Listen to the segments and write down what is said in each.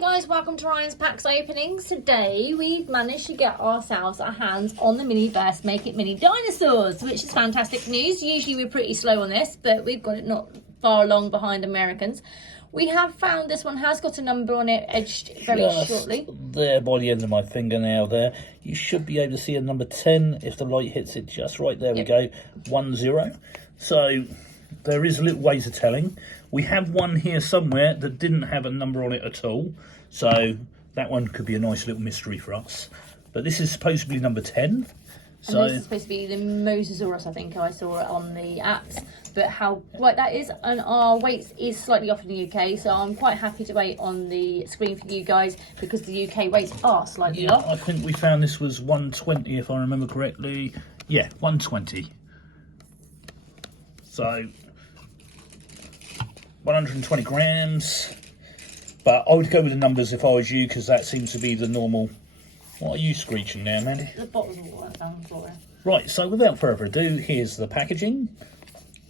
guys, welcome to Ryan's Packs Openings. Today we've managed to get ourselves our hands on the mini Best Make It Mini dinosaurs, which is fantastic news. Usually we're pretty slow on this, but we've got it not far along behind Americans. We have found this one has got a number on it, edged very shortly. There by the end of my fingernail there. You should be able to see a number 10 if the light hits it just right. There we go, 10. So there is a little ways of telling. We have one here somewhere that didn't have a number on it at all. So that one could be a nice little mystery for us. But this is supposed to be number 10. So and this is supposed to be the Mosasaurus, I think. I saw it on the apps. But how right that is, and our weight is slightly off in the UK, so I'm quite happy to wait on the screen for you guys because the UK weights are slightly off. I think we found this was 120 if I remember correctly. Yeah, 120. So 120 grams. But I would go with the numbers if I was you, because that seems to be the normal. What are you screeching now, Mandy? The bottles of water down the floor. Right, so without further ado, here's the packaging.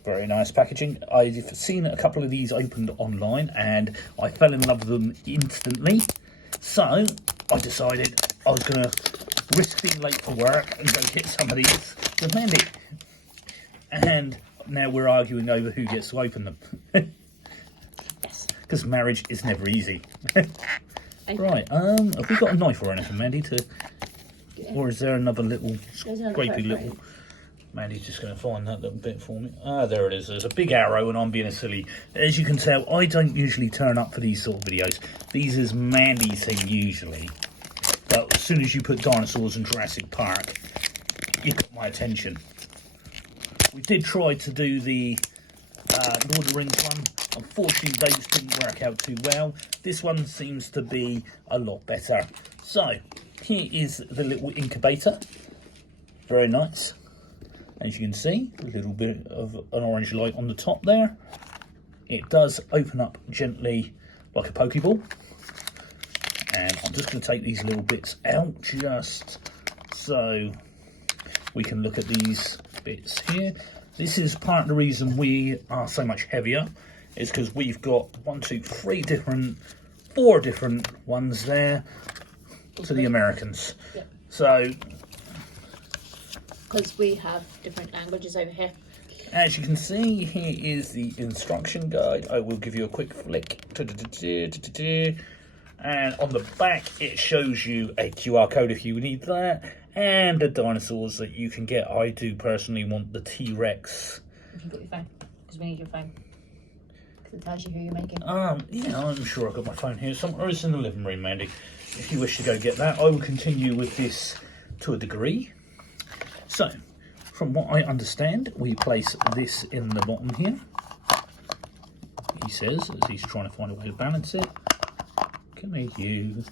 Very nice packaging. I've seen a couple of these opened online and I fell in love with them instantly. So I decided I was going to risk being late for work and go get some of these with Mandy. And now we're arguing over who gets to open them. Because marriage is never easy. Right, have we got a knife or anything, Mandy? Or is there another little scrapey little... Mandy's just going to find that little bit for me. Ah, there it is. There's a big arrow and I'm being a silly. As you can tell, I don't usually turn up for these sort of videos. These is Mandy's thing usually. But as soon as you put dinosaurs in Jurassic Park, you got my attention. We did try to do the Lord of the Rings one. Unfortunately, those didn't work out too well. This one seems to be a lot better. So, here is the little incubator. Very nice. As you can see, a little bit of an orange light on the top there. It does open up gently like a Pokeball. And I'm just going to take these little bits out just so we can look at these bits here. This is part of the reason we are so much heavier, is because we've got 4 different ones there to the Americans. Yep. So, because we have different languages over here. as you can see, here is the instruction guide. I will give you a quick flick. And on the back, it shows you a QR code if you need that. And the dinosaurs that you can get. I do personally want the T-Rex. Have you got your phone? Because we need your phone. Because it tells you who you're making. Yeah, I'm sure I've got my phone here somewhere. It's in the living room, Mandy. If you wish to go get that, I will continue with this to a degree. So, from what I understand, we place this in the bottom here. He says, as he's trying to find a way to balance it. Come here, you.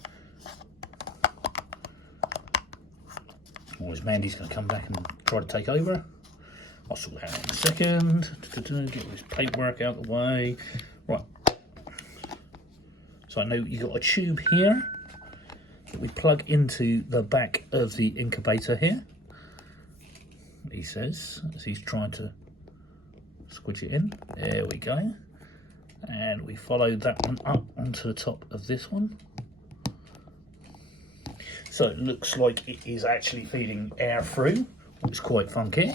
Always Mandy's going to come back and try to take over. I'll sort that out in a second. Get this paperwork out of the way. Right. So I know you've got a tube here that we plug into the back of the incubator here. He says, as he's trying to squidge it in. There we go. And we follow that one up onto the top of this one. So it looks like it is actually feeding air through, which is quite funky.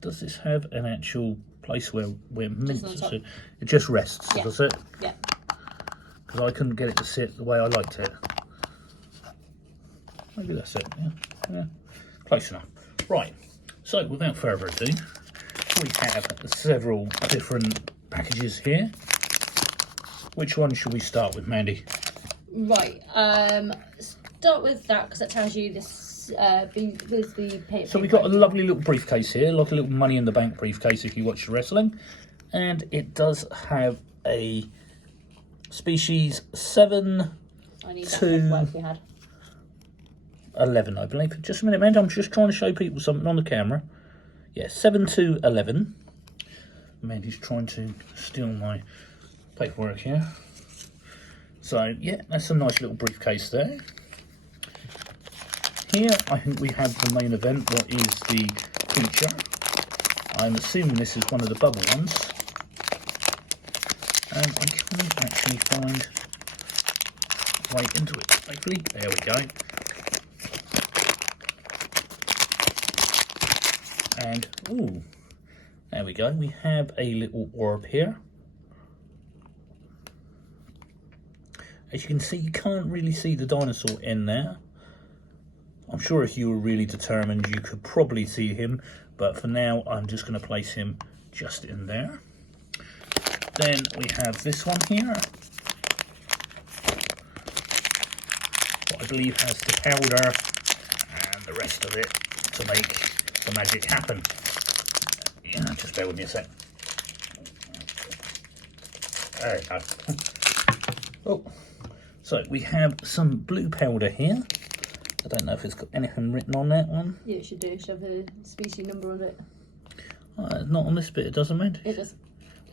Does this have an actual place where we're meant to sit? It just rests, does it? Yeah. Because I couldn't get it to sit the way I liked it. Maybe that's it, yeah. Close enough. Right, so without further ado, we have several different packages here. Which one should we start with, Mandy? Right, start with that because that tells you this with the paper. So we've got a lovely little briefcase here, like a little money in the bank briefcase if you watch the wrestling. And it does have a species 7 to 11, I believe. Just a minute, Mandy, I'm just trying to show people something on the camera. Yeah, 7 to 11. Mandy's trying to steal my paperwork here. So yeah, that's a nice little briefcase there. Here I think we have the main event, what is the feature. I'm assuming this is one of the bubble ones. And I can't actually find a way into it safely. There we go. And, ooh, there we go. We have a little orb here. As you can see, you can't really see the dinosaur in there. I'm sure if you were really determined, you could probably see him, but for now, I'm just going to place him just in there. Then we have this one here, what I believe has the powder and the rest of it to make the magic happen. Yeah, just bear with me a sec. There we go. Oh, so we have some blue powder here. I don't know if it's got anything written on that one. Yeah, it should do. It should have a species number on it. Not on this bit, it doesn't, man. It does.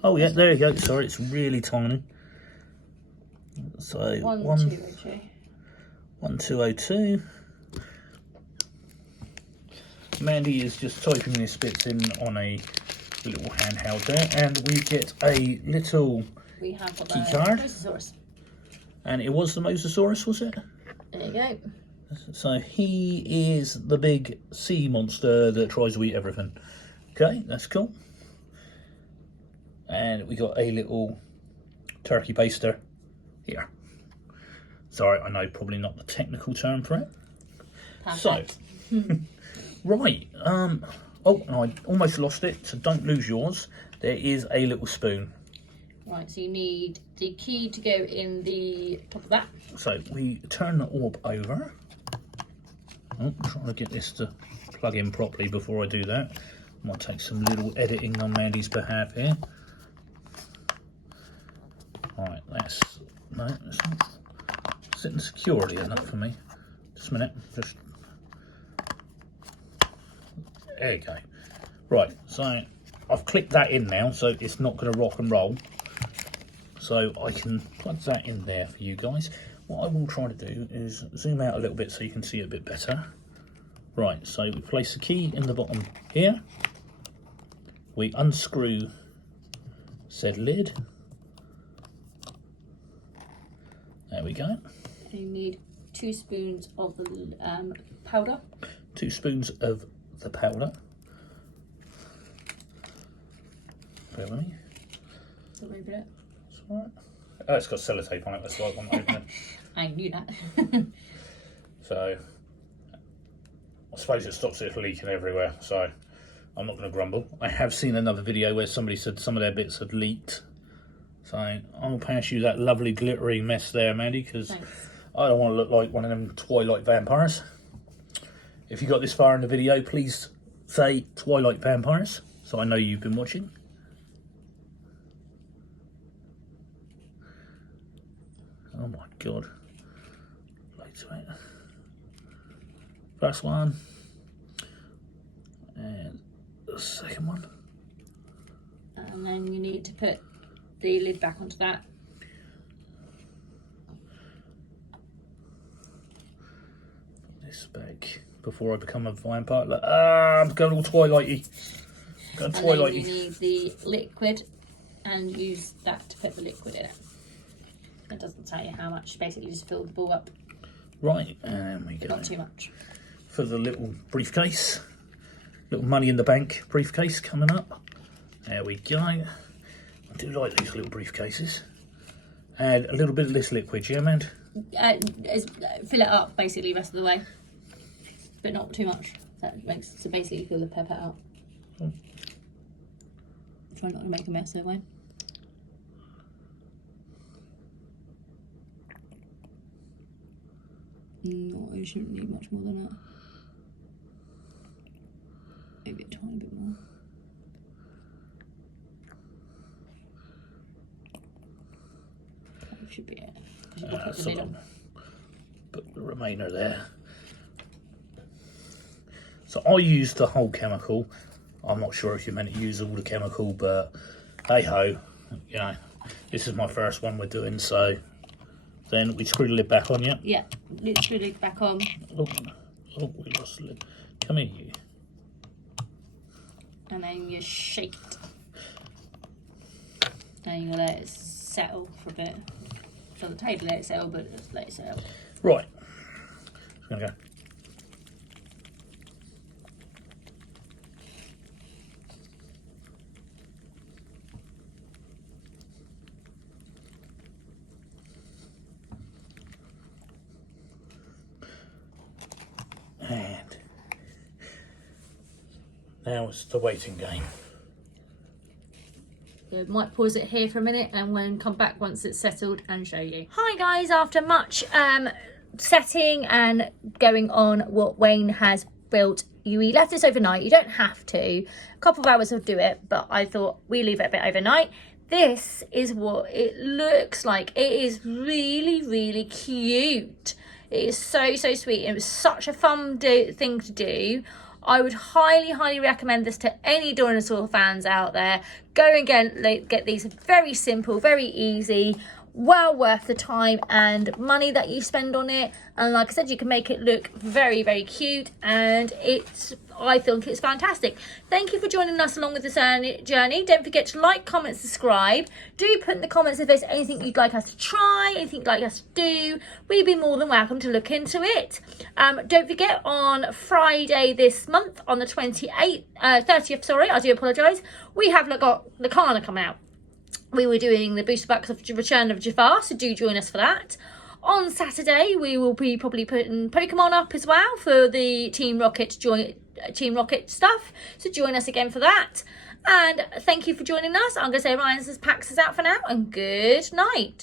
Oh yeah, there you go. Sorry, it's really tiny. So 1202. 1202. Mandy is just typing this bit in on a little handheld there, and we get a little We have got key the card. Mosasaurus. And it was the Mosasaurus, was it? There you go. So he is the big sea monster that tries to eat everything. Okay, that's cool. And we got a little turkey baster here. Sorry, I know probably not the technical term for it. Perfect. So, right. Oh, and I almost lost it, so don't lose yours. There is a little spoon. Right, so you need the key to go in the top of that. So we turn the orb over. Oh, I'm trying to get this to plug in properly before I do that. Might take some little editing on Mandy's behalf here. Alright, that's not sitting securely enough for me. Just a minute, just there you go. Right, so I've clicked that in now, so it's not going to rock and roll. So I can plug that in there for you guys. What I will try to do is zoom out a little bit so you can see it a bit better. Right, so we place the key in the bottom here. We unscrew said lid. There we go. You need 2 spoons of the powder. 2 spoons of the powder. Bear with me. Don't worry about it. That's all right. Oh, it's got sellotape on it, that's why I want to open it. I knew that. So, I suppose it stops it leaking everywhere, so I'm not going to grumble. I have seen another video where somebody said some of their bits had leaked. So, I'll pass you that lovely glittery mess there, Mandy, because I don't want to look like one of them Twilight vampires. If you got this far in the video, please say Twilight vampires, so I know you've been watching. Oh my god. Loads of it. First one. And the second one. And then you need to put the lid back onto that. Put this back before I become a vampire. Like, I'm going all Twilighty. And then you need the liquid and use that to put the liquid in it. It doesn't tell you how much, basically just fill the ball up. Right, and we go. Not too much. For the little briefcase. Little money in the bank briefcase coming up. There we go. I do like these little briefcases. Add a little bit of this liquid, yeah, man? Fill it up basically the rest of the way, but not too much. So basically fill the pepper out. Try not to make a mess, though, Wayne. No, you shouldn't need much more than that. Maybe a tiny bit more. That should be it. Put the remainder there. So I used the whole chemical. I'm not sure if you're meant to use all the chemical, but hey ho, you know, this is my first one we're doing, so then we screw the lid back on, yeah? Yeah, screw the lid back on. Oh, we lost the lid. Come here, you. And then you shake it. And you let it settle for a bit. So the table let it settle, but just let it settle. Right. Just gonna go. And now it's the waiting game. Yeah, might pause it here for a minute and then come back once it's settled and show you. Hi guys, after much setting and going on what Wayne has built, we left this overnight. You don't have to. A couple of hours will do it, but I thought we leave it a bit overnight. This is what it looks like. It is really, really cute. It is so, so sweet. It was such a fun thing to do. I would highly, highly recommend this to any dinosaur fans out there. Go and get these. Very simple, very easy, well worth the time and money that you spend on it. And like I said, you can make it look very, very cute, and I think it's fantastic. Thank you for joining us along with this journey. Don't forget to like, comment, subscribe. Do put in the comments if there's anything you'd like us to try, anything you'd like us to do. We'd be more than welcome to look into it. Don't forget, on Friday this month, on the 30th, sorry, I do apologise, we have got Lacana coming out. We were doing the booster packs of Return of Jafar, so do join us for that. On Saturday, we will be probably putting Pokemon up as well for the Team Rocket stuff. So join us again for that. And thank you for joining us. I'm going to say Ryan's packs is out for now, and good night.